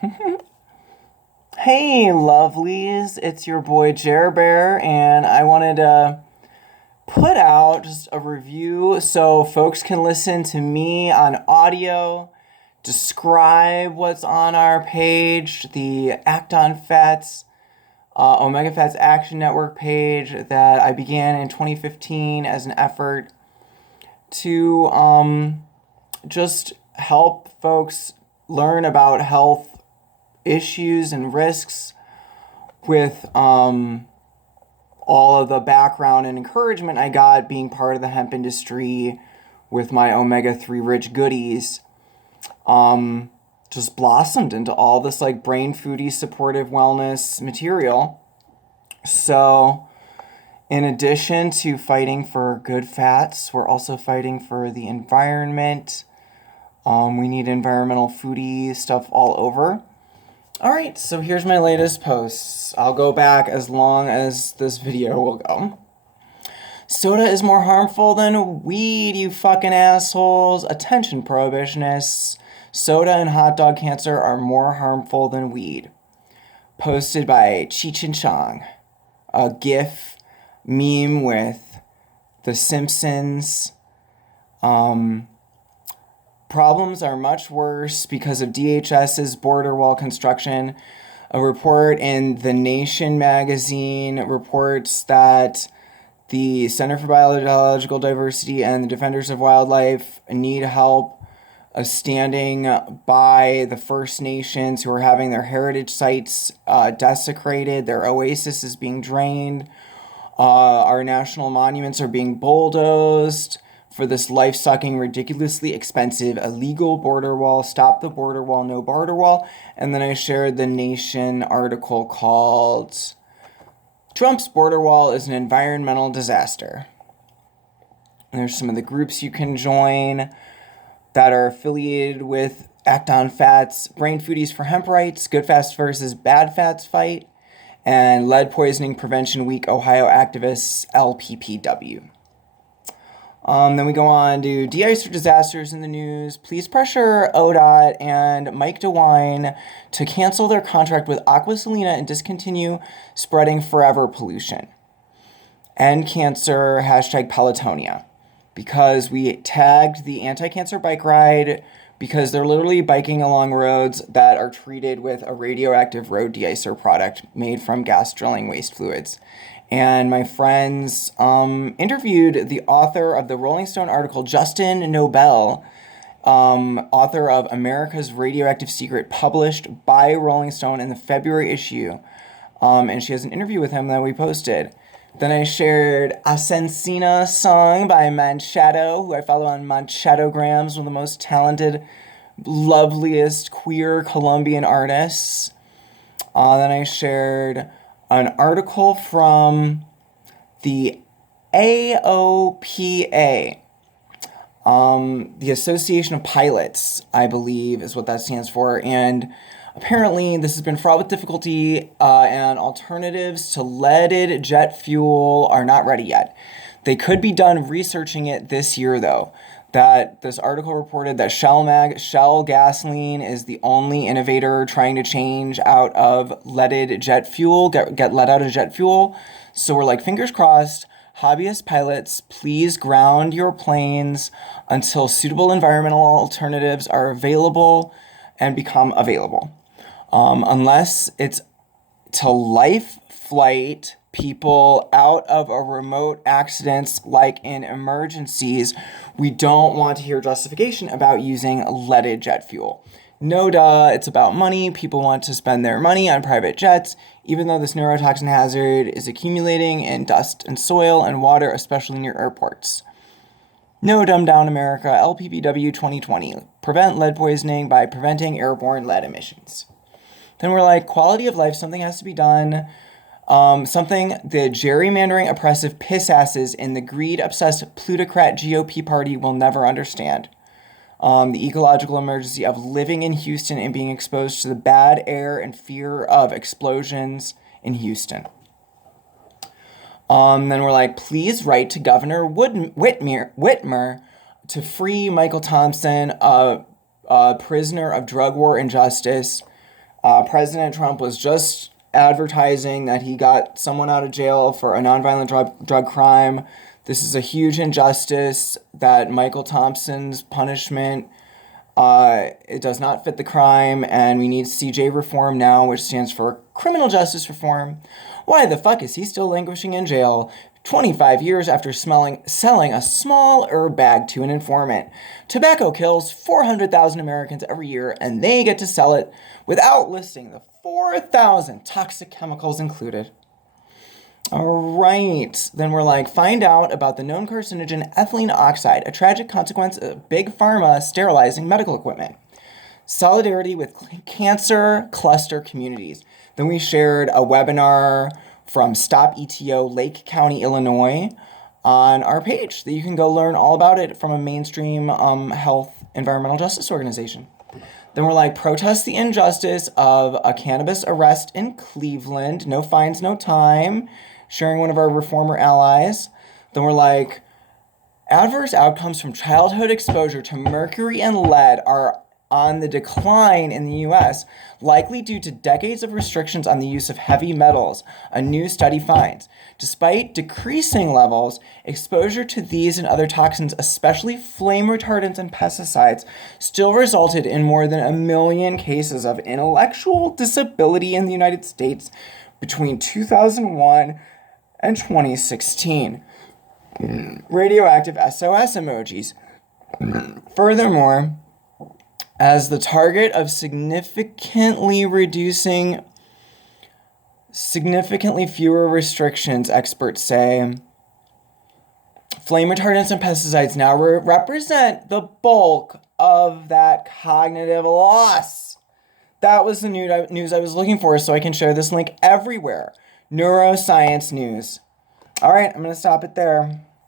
Hey, lovelies, it's your boy Jer Bear, and I wanted to put out just a review so folks can listen to me on audio, describe what's on our page, the Actonfats, Omega Fats Action Network page that I began in 2015 as an effort to just help folks learn about health issues and risks with all of the background and encouragement I got being part of the hemp industry with my omega-3 rich goodies. Just blossomed into all this like brain foodie supportive wellness material. So in addition to fighting for good fats, we're also fighting for the environment. We need environmental foodie stuff all over. All right, so here's my latest posts. I'll go back as long as this video will go. Soda is more harmful than weed, you fucking assholes. Attention, prohibitionists. Soda and hot dog cancer are more harmful than weed. Posted by Cheech and Chong. A GIF meme with The Simpsons. Problems are much worse because of DHS's border wall construction. A report in The Nation magazine reports that the Center for Biological Diversity and the Defenders of Wildlife need help standing by the First Nations who are having their heritage sites desecrated. Their oasis is being drained. Our national monuments are being bulldozed for this life-sucking, ridiculously expensive, illegal border wall. Stop the border wall, no border wall. And then I shared the Nation article called Trump's Border Wall is an Environmental Disaster. And there's some of the groups you can join that are affiliated with Actonfats, Brain Foodies for Hemp Rights, Good Fats versus Bad Fats Fight, and Lead Poisoning Prevention Week Ohio Activists, LPPW. Then we go on to de-icer disasters in the news. Please pressure ODOT and Mike DeWine to cancel their contract with Aqua Salina and discontinue spreading forever pollution. End cancer, hashtag Pelotonia. Because we tagged the anti-cancer bike ride because they're literally biking along roads that are treated with a radioactive road de-icer product made from gas drilling waste fluids. And my friends interviewed the author of the Rolling Stone article, Justin Nobel, author of America's Radioactive Secret, published by Rolling Stone in the February issue. And she has an interview with him that we posted. Then I shared Asensina song by Manchato, who I follow on Manchatograms, one of the most talented, loveliest queer Colombian artists. Then I shared an article from the AOPA, the Association of Pilots, I believe is what that stands for. And apparently this has been fraught with difficulty, and alternatives to leaded jet fuel are not ready yet. They could be done researching it this year, though. That this article reported that Shell gasoline is the only innovator trying to change out of leaded jet fuel, get lead out of jet fuel. So we're like, fingers crossed, hobbyist pilots, please ground your planes until suitable environmental alternatives are available and become available. Unless it's to life flight people out of a remote accidents like in emergencies, we don't want to hear justification about using leaded jet fuel. No duh, it's about money. People want to spend their money on private jets, even though this neurotoxin hazard is accumulating in dust and soil and water, especially near airports. No dumb down America, LPPW 2020. Prevent lead poisoning by preventing airborne lead emissions. Then we're like, quality of life, something has to be done. Something the gerrymandering oppressive pissasses in the greed-obsessed plutocrat GOP party will never understand. The ecological emergency of living in Houston and being exposed to the bad air and fear of explosions in Houston. Then we're like, please write to Governor Whitmer to free Michael Thompson, a prisoner of drug war and justice. President Trump was just advertising that he got someone out of jail for a nonviolent drug crime. This is a huge injustice that Michael Thompson's punishment, it does not fit the crime, and we need CJ reform now, which stands for criminal justice reform. Why the fuck is he still languishing in jail 25 years after selling a small herb bag to an informant? Tobacco kills 400,000 Americans every year, and they get to sell it without listing the 4,000 toxic chemicals included. All right, then we're like, find out about the known carcinogen ethylene oxide, a tragic consequence of big pharma sterilizing medical equipment. Solidarity with cancer cluster communities. Then we shared a webinar from Stop ETO Lake County, Illinois on our page that you can go learn all about it from a mainstream health environmental justice organization. Then we're like, protest the injustice of a cannabis arrest in Cleveland. No fines, no time. Sharing one of our reformer allies. Then we're like, adverse outcomes from childhood exposure to mercury and lead are on the decline in the U.S., likely due to decades of restrictions on the use of heavy metals, a new study finds. Despite decreasing levels, exposure to these and other toxins, especially flame retardants and pesticides, still resulted in more than 1 million cases of intellectual disability in the United States between 2001 and 2016. Radioactive SOS emojis. Furthermore, as the target of significantly fewer restrictions, experts say, flame retardants and pesticides now represent the bulk of that cognitive loss. That was the news I was looking for, so I can share this link everywhere. Neuroscience news. All right, I'm going to stop it there.